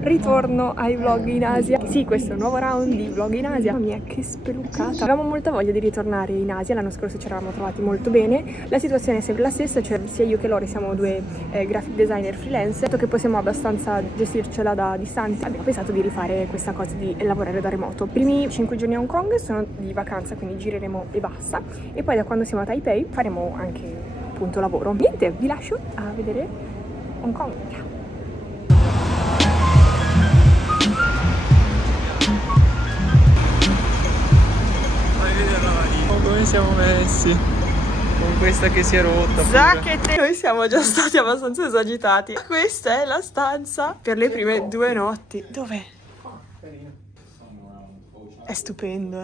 Ritorno ai vlog in Asia. Sì, questo è un nuovo round di vlog in Asia. Mamma mia, che speluccata. Avevamo molta voglia di ritornare in Asia. L'anno scorso ci eravamo trovati molto bene. La situazione è sempre la stessa, cioè sia io che Lori siamo due graphic designer freelance. Dato che possiamo abbastanza gestircela da distanza, abbiamo pensato di rifare questa cosa di lavorare da remoto. I primi 5 giorni a Hong Kong sono di vacanza, quindi gireremo e basta. E poi da quando siamo a Taipei faremo anche appunto lavoro. Niente, vi lascio a vedere Hong Kong. Ciao. Come siamo messi con questa che si è rotta Zacchette. Noi siamo già stati abbastanza esagitati. Questa è la stanza per le prime 2 notti. Dov'è? È stupendo.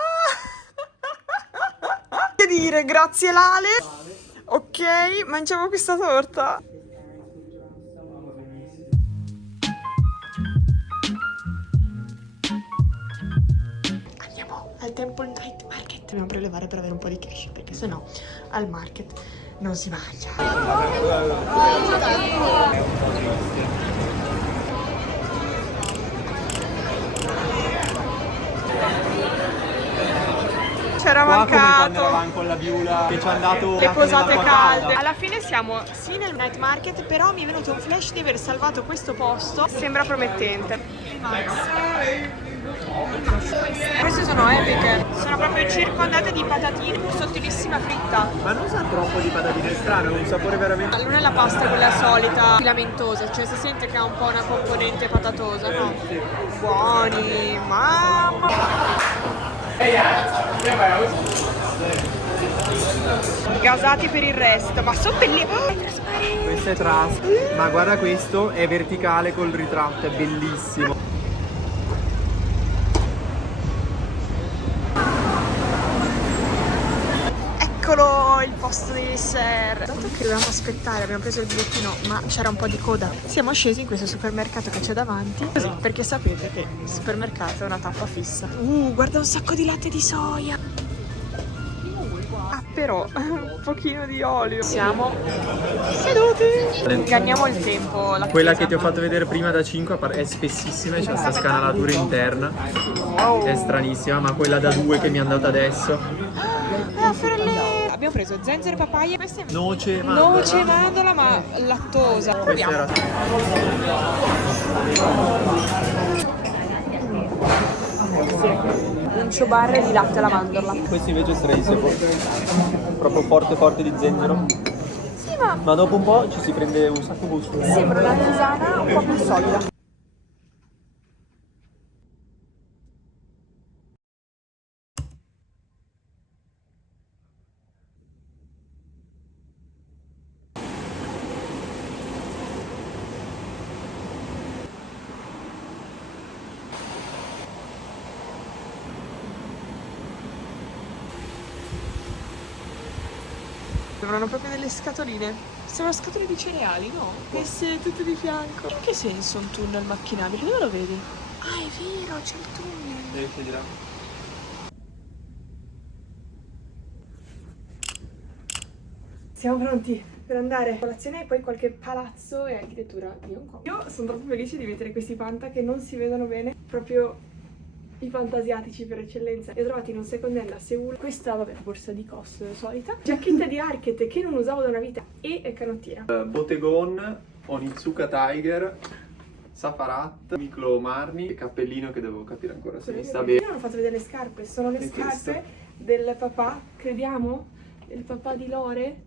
Che dire, grazie Lale. Ok, mangiamo questa torta. Andiamo al Temple Night Market. Dobbiamo prelevare per avere un po' di cash, perché sennò al market non si mangia. C'era mancato eravamo con la Biula che ci hanno dato le posate calde. Alla fine siamo sì nel night market, però mi è venuto un flash di aver salvato questo posto. Sembra promettente. Queste sono epiche, sono proprio circondate di patatine, sottilissima fritta. Ma non sa troppo di patatine strane, ha un sapore veramente. Non è la pasta quella solita filamentosa, cioè si sente che ha un po' una componente patatosa, no? Buoni, mamma! Gasati per il resto, ma sono bellissimi! Oh, è trasparente! Questo è trust, ma guarda, questo è verticale col ritratto, è bellissimo. Eccolo il posto dei dessert. Tanto che dovevamo aspettare, abbiamo preso il bigliettino, ma c'era un po' di coda. Siamo scesi in questo supermercato che c'è davanti, così, perché sapete che il supermercato è una tappa fissa. Guarda un sacco di latte di soia. Ah, però un pochino di olio. Siamo seduti. Ganniamo il tempo. Quella che ti ho fatto vedere prima da 5 è spessissima e c'è questa scanalatura interna. Wow. È stranissima, ma quella da 2 che mi è andata adesso. Abbiamo preso zenzero e papaya. Questa è Noce, mandola, ma lattosa. Questa Proviamo. era... Un ciobarre di latte alla mandorla. Questo invece è stranissimo. Proprio forte di zenzero. Sì, ma dopo un po' ci si prende un sacco gusto. sembra una tisana un po' più solida. Sembrano proprio delle scatoline. Sembrano scatole di cereali, no? Messe tutte di fianco. In che senso un tunnel macchinabile? Dove lo vedi? Ah, è vero, c'è il tunnel. Siamo pronti per andare a colazione e poi qualche palazzo e architettura di Hong Kong. Io sono troppo felice di mettere questi panta che non si vedono bene, proprio i fantasiatici per eccellenza. Li ho trovati in un second hand a Seul. Questa, vabbè, borsa di COS solita, giacchetta di Arket che non usavo da una vita e canottiera. Bottega, Onitsuka Tiger, Safarat, Miklo Marni, cappellino che devo capire ancora se mi sta bene. Io non ho fatto vedere le scarpe, sono le E scarpe questo? del papà, crediamo, del papà di Lore,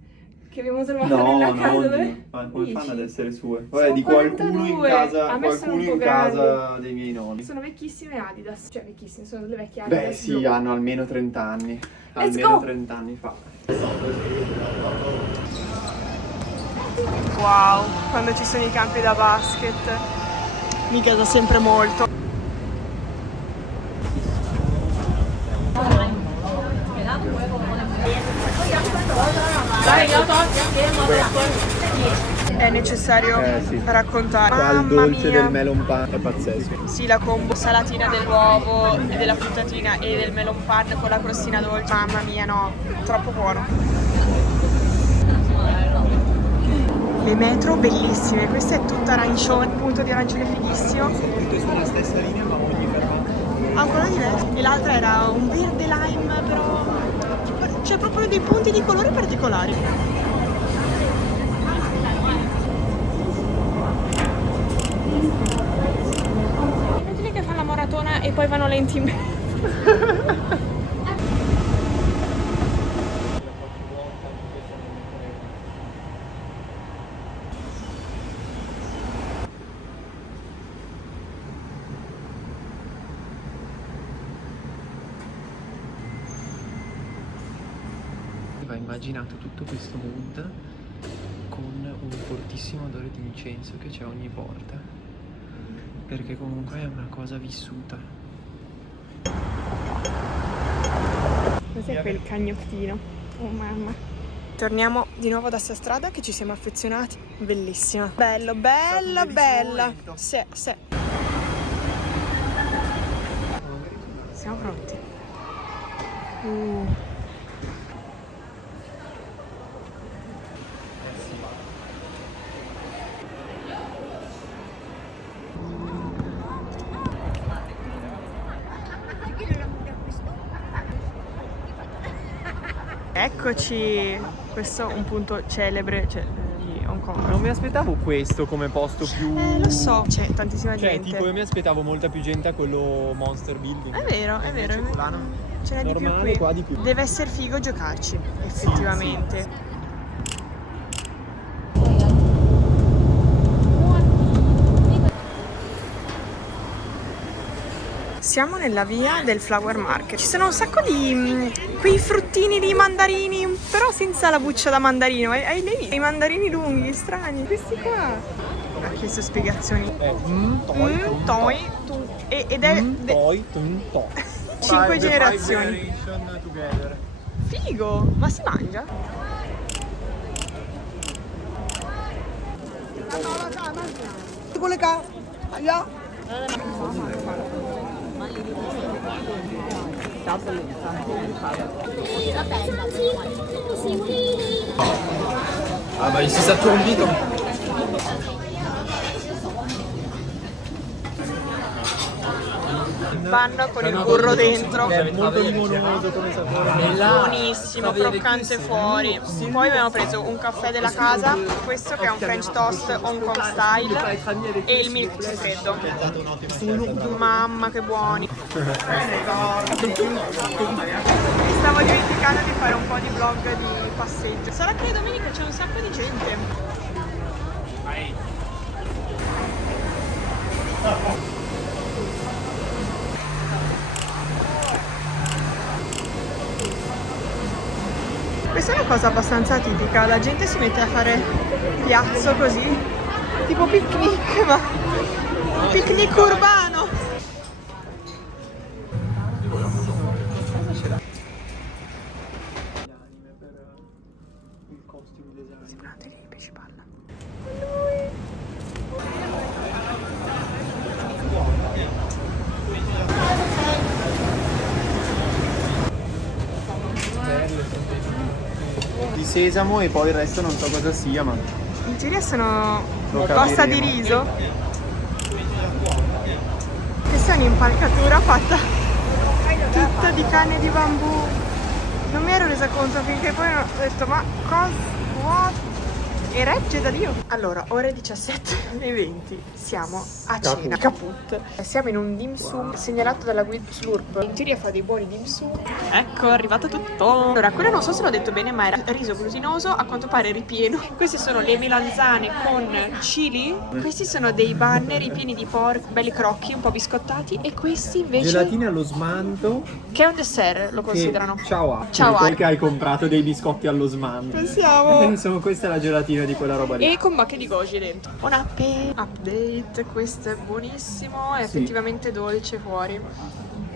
che abbiamo trovato nella casa. Dove? Ma come Dici? fanno ad essere sue? Sono Vabbè, di qualcuno in 42. casa, A me sono un po' dei miei nonni. Sono vecchissime Adidas, cioè vecchissime, sono le vecchie Beh Adidas. sì, blu. hanno almeno 30 anni. Almeno go! 30 anni fa. Wow, quando ci sono i campi da basket mi gasa sempre molto. È necessario Sì. raccontare. Qua il Mamma dolce mia. del melon pan è pazzesco. Sì, la combo salatina dell'uovo e della fruttatina e del melon pan con la crostina dolce. Mamma mia, no, troppo buono. le metro bellissime, questa è tutta arancione, punto di arancione fighissimo. Tutte sulla stessa linea ma ogni fermata. Ancora diverso. E l'altra era un verde lime, però c'è proprio dei punti di colore particolari. È inutile che fanno la maratona e poi vanno lenti in mezzo. Va immaginato tutto questo mood con un fortissimo odore di incenso che c'è a ogni porta, perché comunque è una cosa vissuta. Cos'è quel cagnottino? Oh mamma. Torniamo di nuovo da sta strada che ci siamo affezionati. Bellissima. Bello, bella, bella. Sì, sì. Siamo pronti. Eccoci, questo è un punto celebre, cioè, di Hong Kong. Non mi aspettavo questo come posto più... Lo so, c'è tantissima Cioè, gente. tipo, io mi aspettavo molta più gente a quello Monster Building. È vero, è vero. Invece là non- Ce n'è di più normale, qui. qua di più. Deve essere figo giocarci, effettivamente. Siamo nella via del Flower Market. Ci sono un sacco di quei fruttini di mandarini, però senza la buccia da mandarino. Hai lì i mandarini lunghi, strani. Questi qua. Ha chiesto spiegazioni. Ed è Toi. 5 generazioni. Figo! Ma si mangia? Ah bah ici ça tourne vite. Panno con il burro dentro. È molto limonoso come sapore. Buonissimo, croccante fuori. Poi abbiamo preso un caffè della casa, questo che è un French toast Hong Kong style e il milk freddo. Mamma che buoni. Stavo dimenticando di fare un po' di vlog di passeggio. Sarà che domenica c'è un sacco di gente. Questa è una cosa abbastanza tipica, la gente si mette a fare piazzo così, tipo picnic, ma picnic urbano. Sembrano dei pesci palla. Di sesamo e poi il resto non so cosa sia, ma In teoria sono Lo pasta di capiremo. riso. Questa è un'impalcatura fatta tutta di canne di bambù. Non mi ero resa conto finché poi ho detto ma cosa? What? E regge da Dio. Allora, ore 17:20, siamo a cena. Caput. Siamo in un dim sum segnalato dalla guida Slurp. In teoria fa dei buoni dim sum. Ecco, è arrivato tutto. Allora, quello non so se l'ho detto bene, ma era riso glutinoso, a quanto pare ripieno. Queste sono le melanzane con chili. Questi sono dei bun ripieni di porco, belli crocchi, un po' biscottati. E questi invece, gelatine allo smanto. che è un dessert, lo considerano. Ciao. Ciao, Quel che hai comprato dei biscotti allo smanto. Pensiamo. Insomma, questa è la gelatina di quella roba lì. E con bacche di goji dentro. Buon update, questo è buonissimo, è Sì. effettivamente dolce fuori.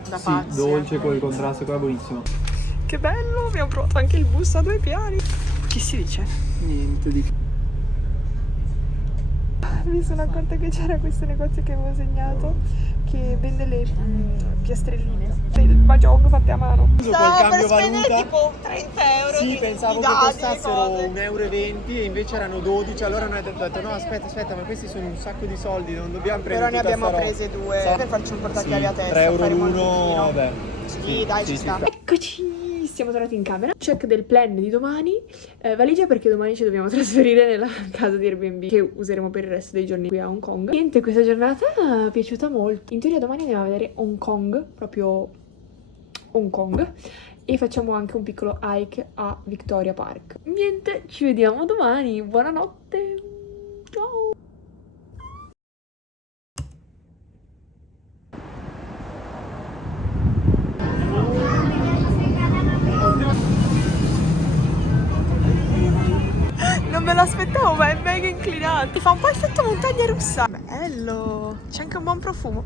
Da Sì, pazzi. dolce col contrasto, qua buonissimo. Che bello, abbiamo provato anche il bus a 2 piani. Che si dice? Niente di... Mi sono accorta che c'era questo negozio che avevo segnato, che che vende le piastrelline del mahjong fatte a mano. Col cambio valuta tipo 30 euro. sì, pensavo che costassero 1,20 € e invece erano 12, allora noi abbiamo detto no aspetta, ma questi sono un sacco di soldi, non dobbiamo prendere Però ne tutta abbiamo sta roba. prese due per farci un portachiavi a testa. 3 euro faremo il l'uno, buchino. vabbè. Sì, dai, ci sta. Eccoci, siamo tornati in camera. Check del plan di domani. Valigia perché domani ci dobbiamo trasferire nella casa di Airbnb che useremo per il resto dei giorni qui a Hong Kong. Niente, questa giornata è piaciuta molto. In teoria domani andiamo a vedere Hong Kong, proprio Hong Kong. E facciamo anche un piccolo hike a Victoria Park. Niente, ci vediamo domani. Buonanotte. Ciao. Non me l'aspettavo, ma è mega inclinato. Mi fa un po' effetto montagna russa. Bello. C'è anche un buon profumo.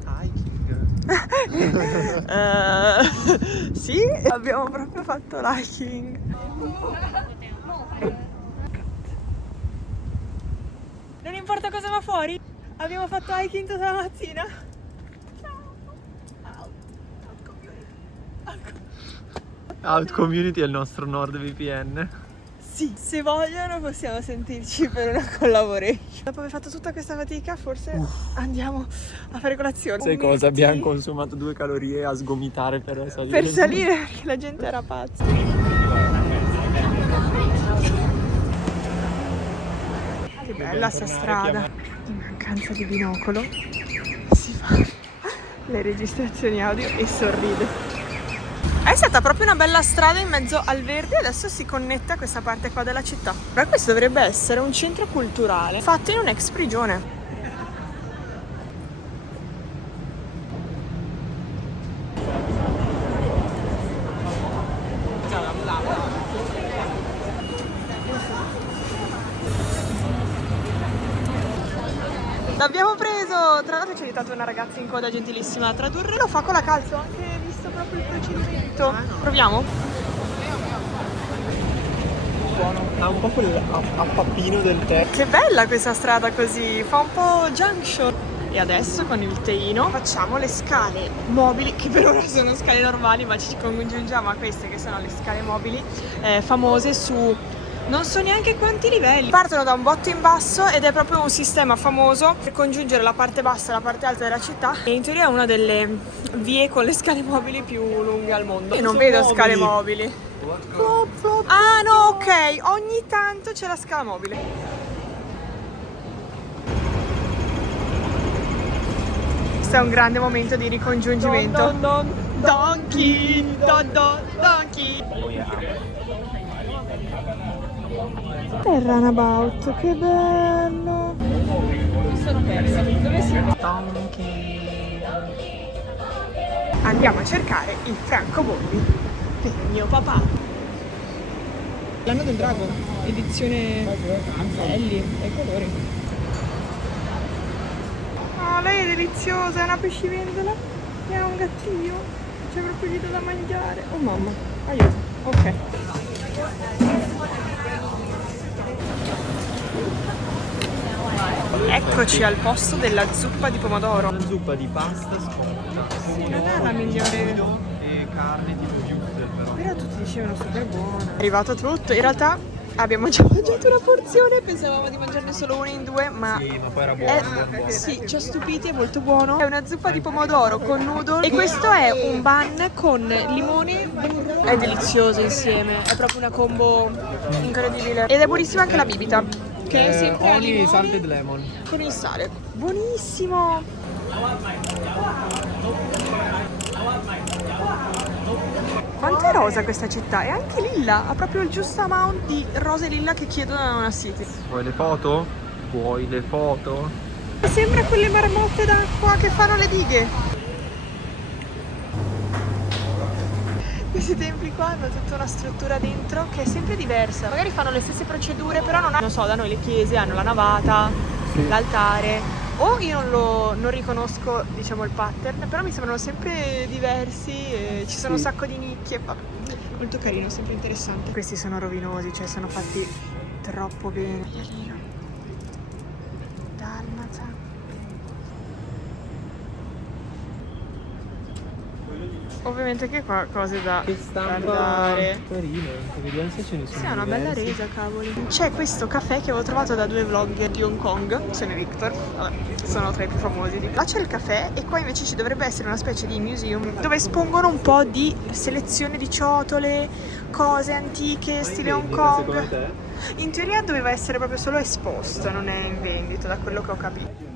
Sì, abbiamo proprio fatto l'hiking. Non importa cosa va fuori, abbiamo fatto hiking tutta la mattina. Out Community è il nostro NordVPN. Sì, se vogliono possiamo sentirci per una collaboration. Dopo aver fatto tutta questa fatica, forse andiamo a fare colazione. Sai cosa? Abbiamo consumato 2 calorie a sgomitare per salire. Per salire perché la gente era pazza. Che bella sta strada. In mancanza di binocolo si fa le registrazioni audio e sorride. È stata proprio una bella strada in mezzo al verde, adesso si connette a questa parte qua della città. Però questo dovrebbe essere un centro culturale fatto in un'ex prigione. L'abbiamo preso! Tra l'altro ci ha aiutato una ragazza in coda gentilissima a tradurre. Lo fa con la calza, ho anche visto proprio il procedimento. Proviamo? Buono. Ha un po' quell'appappino del tè. Che bella questa strada così, fa un po' junction. E adesso con il teino facciamo le scale mobili, che per ora sono scale normali, ma ci congiungiamo a queste che sono le scale mobili famose su non so neanche quanti livelli. Partono da un botto in basso ed è proprio un sistema famoso per congiungere la parte bassa e la parte alta della città. E in teoria è una delle vie con le scale mobili più lunghe al mondo. Io non vedo scale mobili. Ah no, ok, ogni tanto c'è la scala mobile. Questo è un grande momento di ricongiungimento. Donkey, donkey. È Runabout, che bello. Mi sono persa. Dove siamo? Donkey. Andiamo a cercare il francobolli per mio papà. L'anno del drago, edizione belli e colori. Oh, lei è deliziosa, è una pescivendola e ha un gattino. C'è proprio gli da mangiare. Oh mamma, aiuto. Ok. Eccoci al posto della zuppa di pomodoro. Una zuppa di pasta scotta. Sì, non è la migliore. E carne tipo wurstel però. Però tutti dicevano super buona. È arrivato tutto. In realtà abbiamo già mangiato una porzione. Pensavamo di mangiarne solo una in due, ma Sì, ma poi era buono. sì, ci ha stupiti, è molto buono. È una zuppa di pomodoro con noodle. E questo è un bun con limone. È delizioso insieme. È proprio una combo incredibile. Ed è buonissima anche la bibita, che è sempre al limone salted lemon. con il sale. Buonissimo. Quanto è rosa questa città? E anche lilla, ha proprio il giusto amount di rosa e lilla che chiedono a una city. Vuoi le foto? Vuoi le foto? Sembra quelle marmotte d'acqua che fanno le dighe. Questi templi qua hanno tutta una struttura dentro che è sempre diversa. Magari fanno le stesse procedure, però non so, da noi le chiese hanno la navata, l'altare. O io non riconosco, diciamo, il pattern, però mi sembrano sempre diversi e ci sono un sacco di nicchie. Vabbè, molto carino, sempre interessante. Questi sono rovinosi, cioè sono fatti troppo bene. Maialino. Dalmata. Ovviamente che qua cose da Che stampa guardare. carina, vediamo se ce ne sono. Sì, è una bella diversi. resa, cavoli. C'è questo caffè che avevo trovato da 2 vlogger di Hong Kong, sono Victor, vabbè, sono tra i più famosi. Là c'è il caffè e qua invece ci dovrebbe essere una specie di museum dove espongono un po' di selezione di ciotole, cose antiche, stile Hong Secondo Kong. te? In teoria doveva essere proprio solo esposto, non è in vendita, da quello che ho capito.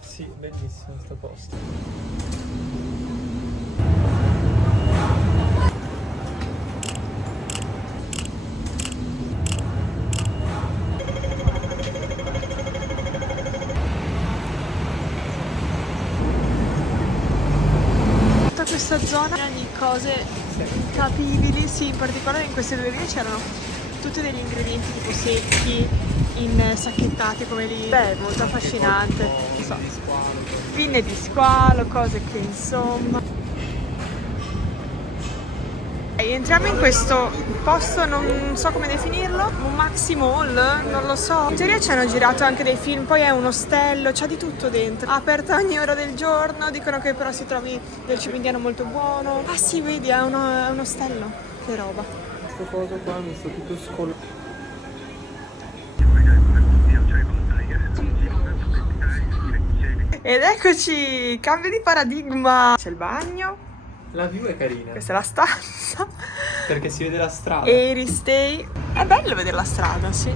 Sì, bellissimo sto posto. Tutta questa zona di cose incapibili, sì, in particolare in queste 2 vie c'erano tutti degli ingredienti tipo secchi, in sacchettati come lì. Beh, molto affascinante. Non so. Pinne di squalo, cose che insomma. Entriamo in questo posto, non so come definirlo, un maxi mall, non lo so. In teoria ci hanno girato anche dei film, poi è un ostello, c'è di tutto dentro. Aperta ogni ora del giorno, dicono che però si trovi del cibo indiano molto buono. Ah sì, vedi, è un ostello, che roba. Questo coso qua mi sto tutto scollato. Ed eccoci, cambio di paradigma. C'è il bagno, La view è carina. questa è la stanza. Perché si vede la strada. Airy Stay. È bello vedere la strada, sì.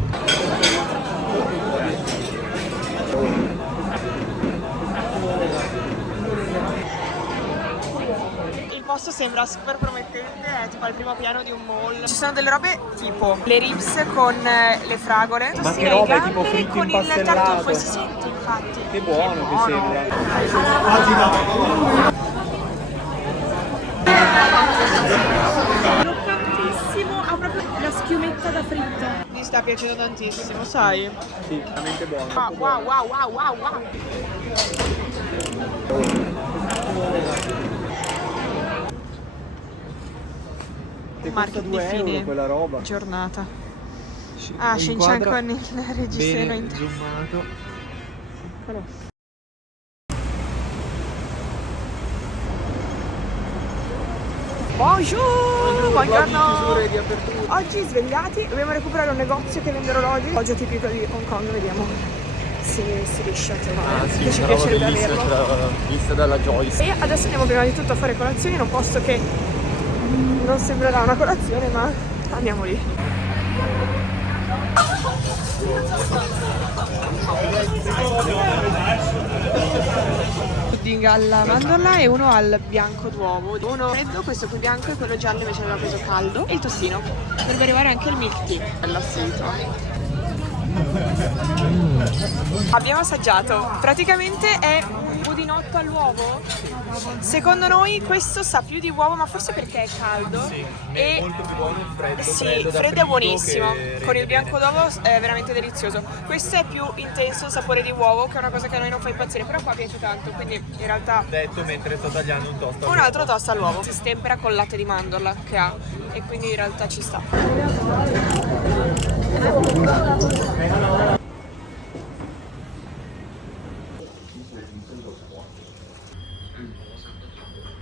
Il posto sembra super promettente, è tipo al primo piano di un mall. Ci sono delle robe tipo le ribs con le fragole. Ma Sì, che roba, i è tipo gamberi fritto con il impastellato. tartufo e si sente infatti. Che buono che sembra. Croccantissimo, ha proprio la schiumetta da fritto. Mi sta piacendo tantissimo, sai? Sì, veramente buono. Wow, wow, wow, wow, wow, wow. Che costa Market di 2 euro fine quella roba. giornata. Ah, Shin-chan con il reggiseno bene in zoomato. Bonjour! Buongiorno! Chiusure di apertura. Oggi svegliati, dobbiamo recuperare un negozio che vende orologi. Orologio tipico di Hong Kong, vediamo se si riesce a trovare. che ci piacerebbe averlo. vista dalla Joyce. E adesso andiamo prima di tutto a fare colazione in un posto che non sembrerà una colazione, ma andiamo lì. Pudding alla mandorla e uno al bianco d'uovo. Uno freddo, questo qui bianco, e quello giallo invece aveva preso caldo. E il tostino. Dovrebbe arrivare anche il milk tea. Bella assito. Abbiamo assaggiato. Praticamente è un budinotto all'uovo. Secondo noi questo sa più di uovo, ma forse perché è caldo. Sì, e è molto più buono il freddo. sì, da freddo è fritto buonissimo. che Con il rende bianco bene. d'uovo è veramente delizioso. Questo è più intenso il sapore di uovo, che è una cosa che a noi non fa impazzire, però qua piace tanto, quindi in realtà Detto mentre sto tagliando un toast. un altro toast all'uovo. Si stempera col latte di mandorla che ha, e quindi in realtà ci sta.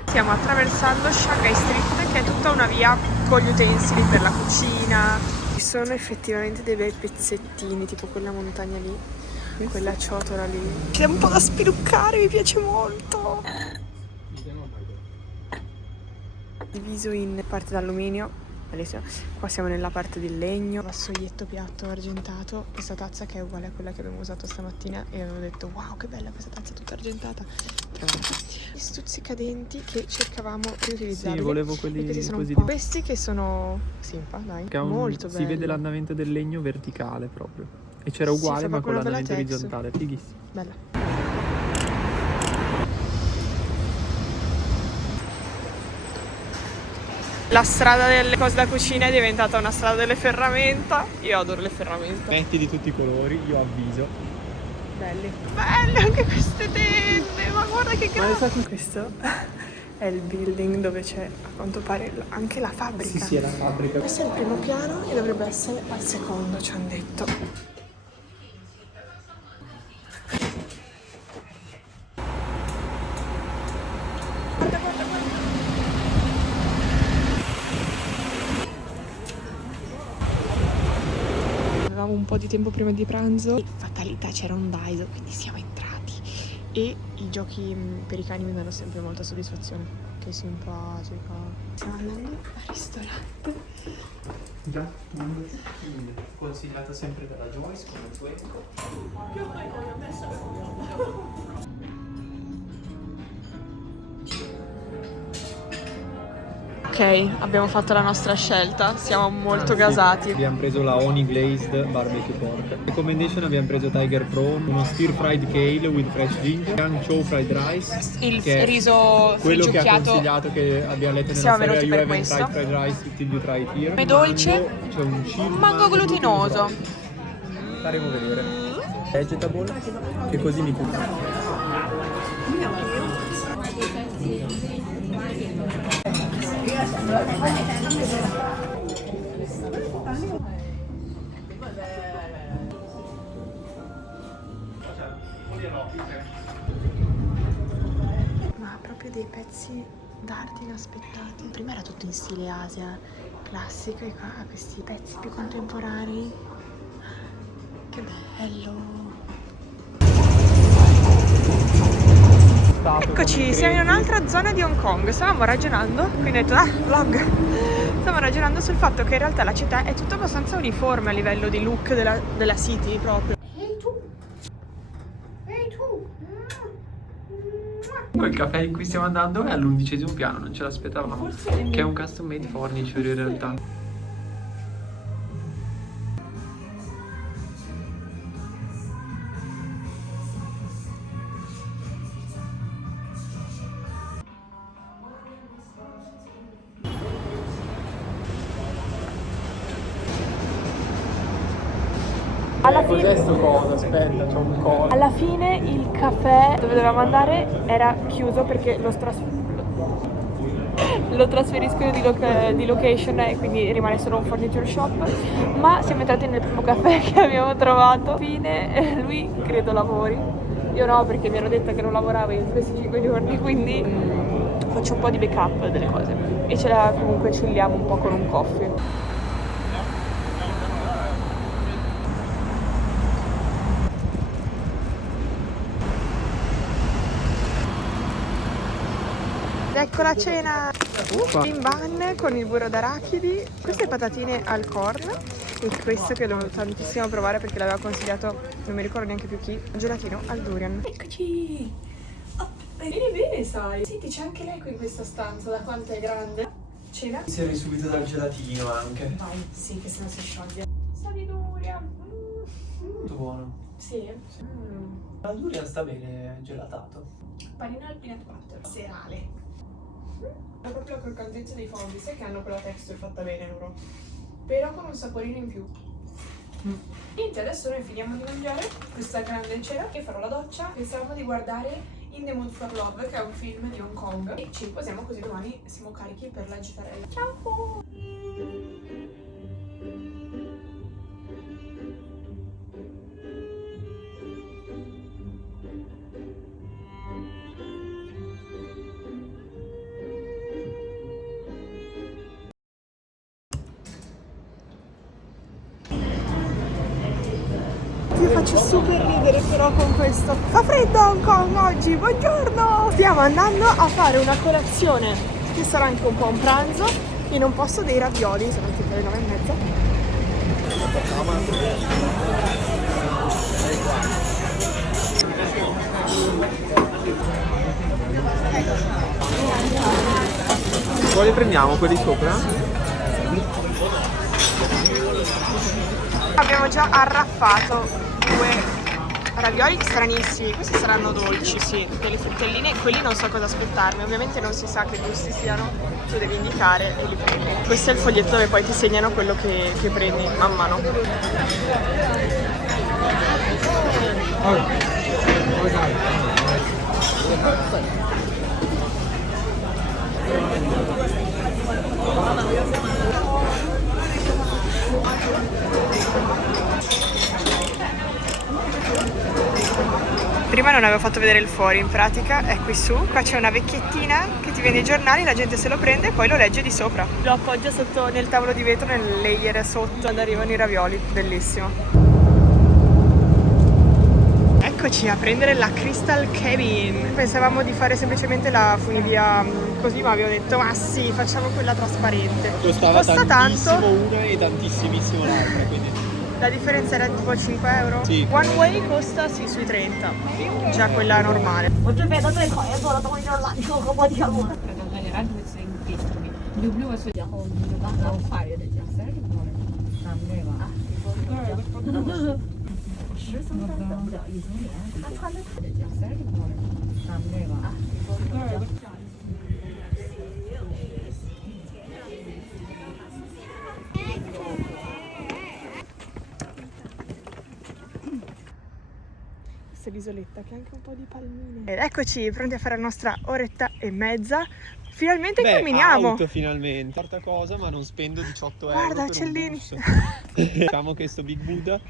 Stiamo attraversando Shanghai Street, che è tutta una via con gli utensili per la cucina. Ci sono effettivamente dei bei pezzettini, tipo quella montagna lì, quella ciotola lì. C'è un po' da spiluccare, mi piace molto. Diviso in parte d'alluminio. Bellissimo. Qua siamo nella parte del legno, vassoietto, piatto argentato, questa tazza che è uguale a quella che abbiamo usato stamattina e avevo detto wow che bella questa tazza tutta argentata. Gli stuzzicadenti che cercavamo riutilizzabili. Sì, volevo E quelli questi sono così un po'. Questi che sono simpa, dai, molto belli. Si vede l'andamento del legno verticale proprio. E c'era Sì, uguale fa ma con proprio una bella l'andamento texture. orizzontale, fighissimo. Bella. La strada delle cose da cucina è diventata una strada delle ferramenta. Io adoro le ferramenta. Metti di tutti i colori, io avviso. Belli. Belle anche queste tende, ma guarda che grande. Questo è il building dove c'è a quanto pare anche la fabbrica. Sì, è la fabbrica. Questo è il primo piano e dovrebbe essere al secondo, ci hanno detto. avevamo un po' di tempo prima di pranzo e fatalità c'era un Daiso, quindi siamo entrati. E i giochi per i cani mi danno sempre molta soddisfazione. Che simpatica. Stiamo andando al ristorante. Già, consigliata sempre dalla Joyce come Zuecco. Ok, abbiamo fatto la nostra scelta, siamo molto gasati. Abbiamo preso la Honey Glazed Barbecue Pork. Recommendation abbiamo preso Tiger Prawn, uno Stir Fried Kale with Fresh Ginger, Young Chow Fried Rice. Il che è riso quello che ha friggiucchiato. consigliato, che abbiamo letto nella Siamo storia venuti You per haven't questo. tried fried rice till you try it here. Come dolce? C'è un chili Mango glutinoso. Faremo vedere. Vegetable, che così mi cucina. Ma proprio dei pezzi d'arte inaspettati. Prima era tutto in stile Asia classico e qua questi pezzi più contemporanei. Che bello! Eccoci, siamo in un'altra zona di Hong Kong. Stavamo ragionando, quindi ho detto vlog. Stavamo ragionando sul fatto che in realtà la città è tutta abbastanza uniforme a livello di look della city proprio. Il caffè in cui stiamo andando è all'11° piano, non ce l'aspettavamo. Che è un custom made furniture in realtà. Alla Cos'è fine, sto coso? Aspetta, c'ho un coso. alla fine il caffè dove dovevamo andare era chiuso perché lo trasferiscono di location e quindi rimane solo un furniture shop. Ma siamo entrati nel primo caffè che abbiamo trovato. Alla fine lui credo lavori, io no perché mi hanno detto che non lavorava in questi 5 giorni, quindi faccio un po' di backup delle cose e ce la comunque chilliamo un po' con un coffee. Ecco la cena in ban con il burro d'arachidi, queste patatine al corn e questo che devo tantissimo provare perché l'aveva consigliato, non mi ricordo neanche più chi, gelatino al durian. Eccoci! Oh, bene bene sai! Senti, c'è anche lei qui in questa stanza, da quanto è grande? Cena? Servi subito dal gelatino anche. Vai, sì, che se no si scioglie. Sa di durian! Molto buono. Sì? La durian sta bene gelatato. Panino al peanut butter serale. È proprio la croccantezza dei fogli, sai che hanno quella texture fatta bene loro, però con un saporino in più. Niente, adesso noi finiamo di mangiare questa grande cena e farò la doccia. Pensavamo di guardare In the Mood for Love, che è un film di Hong Kong, e ci riposiamo così domani siamo carichi per la gitarella. Ciao! Io faccio super ridere però con questo. Fa freddo a Hong Kong oggi, buongiorno! Stiamo andando a fare una colazione, che sarà anche un po' un pranzo, in un posto dei ravioli, sono tipo le 9:30. Quali prendiamo? Quelli sopra? Abbiamo già arraffato 2 ravioli stranissimi, questi saranno dolci, sì, delle fruttelline, quelli non so cosa aspettarmi, ovviamente non si sa che gusti siano, tu devi indicare e li prendi. Questo è il foglietto dove poi ti segnano quello che prendi man mano. Prima non avevo fatto vedere il fuori, in pratica è qui su, qua c'è una vecchiettina che ti vende i giornali, la gente se lo prende e poi lo legge di sopra. Lo appoggia sotto nel tavolo di vetro, nel layer sotto, quando arrivano i ravioli, bellissimo. Eccoci a prendere la Crystal Cabin. Pensavamo di fare semplicemente la funivia così, ma abbiamo detto ma sì, facciamo quella trasparente. Costa tanto. una e tantissimissimo l'altra, quindi La differenza era tipo 5 euro? Sì. One way costa sì sui 30, già quella normale. 我这辈子最讨厌做的东西就是缆车和摩天轮。然后你就刚刚跨越的讲30多人，咱们这个啊，10层山等不了1层帘，他穿的得讲30多人，咱们这个啊。L'isoletta che ha anche un po' di palmine. Ed eccoci pronti a fare la nostra oretta e mezza. Finalmente camminiamo. Auto finalmente. Porta cosa, ma non spendo 18 euro. Guarda, per uccellini. un bus. Diciamo che sto Big Buddha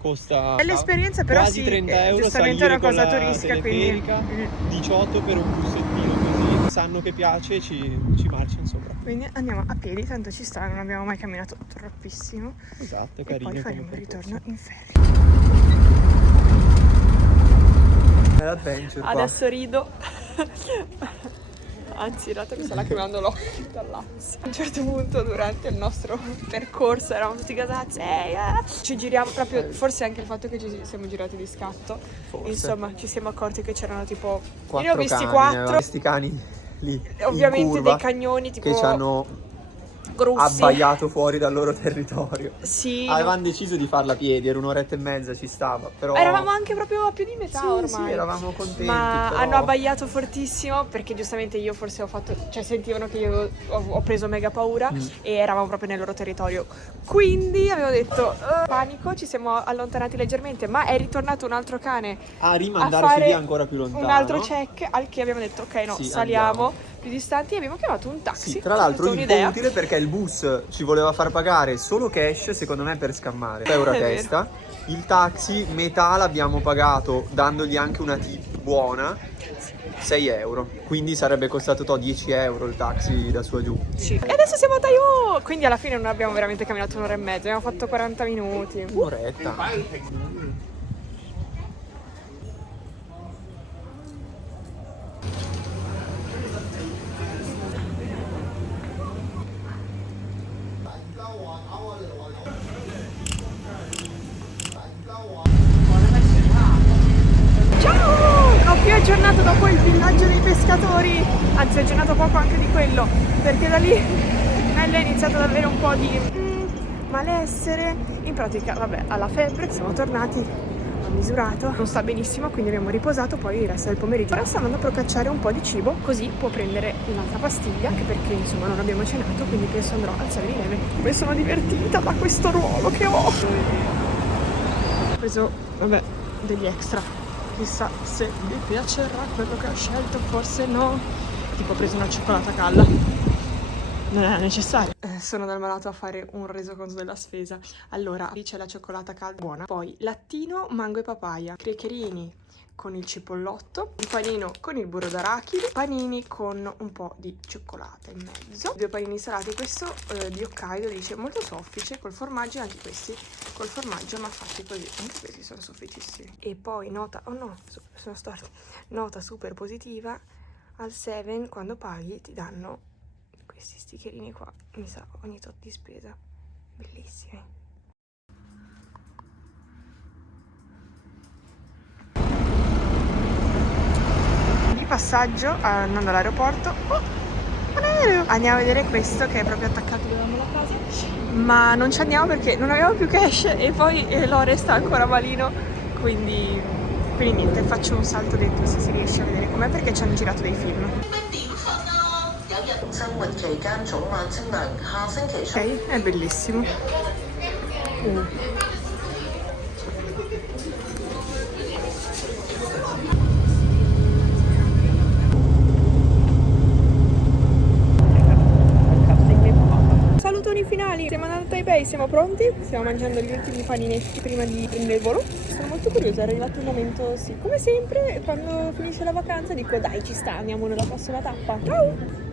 costa È l'esperienza, però quasi sì, 30 euro. giustamente è una salire cosa con la turistica, quindi teleferica, 18 per un bussettino così. Sanno che piace, ci marciano sopra. quindi andiamo a piedi, tanto ci sta, non abbiamo mai camminato troppissimo. Esatto, E carino. poi come faremo il percorso. ritorno in ferry. È l'adventure qua. Adesso rido. Anzi, in realtà mi sta lacrimando l'occhio dall'ansia. A un certo punto durante il nostro percorso eravamo tutti gasati. Ci giriamo proprio, forse anche il fatto che ci siamo girati di scatto. Forse. Insomma, ci siamo accorti che c'erano tipo... Io ne Quattro ho visti cani, 4. questi cani lì. Ovviamente in curva, dei cagnoni tipo che ci hanno grossi. abbaiato fuori dal loro territorio. Sì. Avevamo deciso di farla a piedi, era un'oretta e mezza, ci stava, però Eravamo anche proprio a più di metà sì, ormai. sì, eravamo contenti. Ma però hanno abbaiato fortissimo perché giustamente io forse ho fatto, cioè sentivano che io ho preso mega paura e eravamo proprio nel loro territorio. Quindi avevo detto panico, ci siamo allontanati leggermente, ma è ritornato un altro cane a a rimandarci fare via ancora più lontano. un altro check, al che abbiamo detto ok no, Sì, saliamo andiamo. più distanti e abbiamo chiamato un taxi. Sì, tra l'altro Ho avuto un'idea. inutile perché il bus ci voleva far pagare solo cash, secondo me, per scammare. Euro a È vero. testa. Il taxi, metà l'abbiamo pagato dandogli anche una tip buona, 6 euro. Quindi sarebbe costato 10 euro il taxi da su a giù. Sì. E adesso siamo a Taiwan! Quindi alla fine non abbiamo veramente camminato un'ora e mezza, abbiamo fatto 40 minuti. Un'oretta. Ciao! Ho più aggiornato dopo il villaggio dei pescatori, anzi ho aggiornato poco anche di quello, perché da lì Nella ha iniziato ad avere un po' di malessere, in pratica vabbè alla febbre, siamo tornati, ho misurato, non sta benissimo quindi abbiamo riposato, poi il resto del pomeriggio. Ora sta andando a procacciare un po' di cibo, così può prendere un'altra pastiglia, anche perché insomma non abbiamo cenato, quindi penso andrò al 7-Eleven. Come sono divertita da questo ruolo che ho! Ho preso, vabbè, degli extra. Chissà se mi piacerà quello che ho scelto, forse no. Tipo ho preso una cioccolata calda. Non era necessario. Sono dal malato a fare un resoconto della spesa. Allora, lì c'è la cioccolata calda buona. Poi lattino, mango e papaya. Crecherini con il cipollotto. Un panino con il burro d'arachidi. Panini con un po' di cioccolata in mezzo. 2 panini salati. Questo di Hokkaido dice molto soffice col formaggio, e anche questi col formaggio ma fatti così. Anche questi sono soffitissimi. E poi nota, oh no, sono storti. Nota super positiva, al 7 quando paghi ti danno questi stickerini qua, mi sa ogni tot di spesa, bellissimi. Di passaggio andando all'aeroporto, un aereo! Andiamo a vedere questo che è proprio attaccato dove avevamo la casa, ma non ci andiamo perché non abbiamo più cash e poi Lore sta ancora malino, quindi niente, faccio un salto dentro se si riesce a vedere com'è, perché ci hanno girato dei film. Ok, è bellissimo. Salutoni finali, siamo andati a Taipei, siamo pronti, stiamo mangiando gli ultimi paninetti prima di prendere il volo. Sono molto curiosa, è arrivato il momento, sì, come sempre, quando finisce la vacanza dico dai ci sta, andiamo nella prossima tappa. Ciao!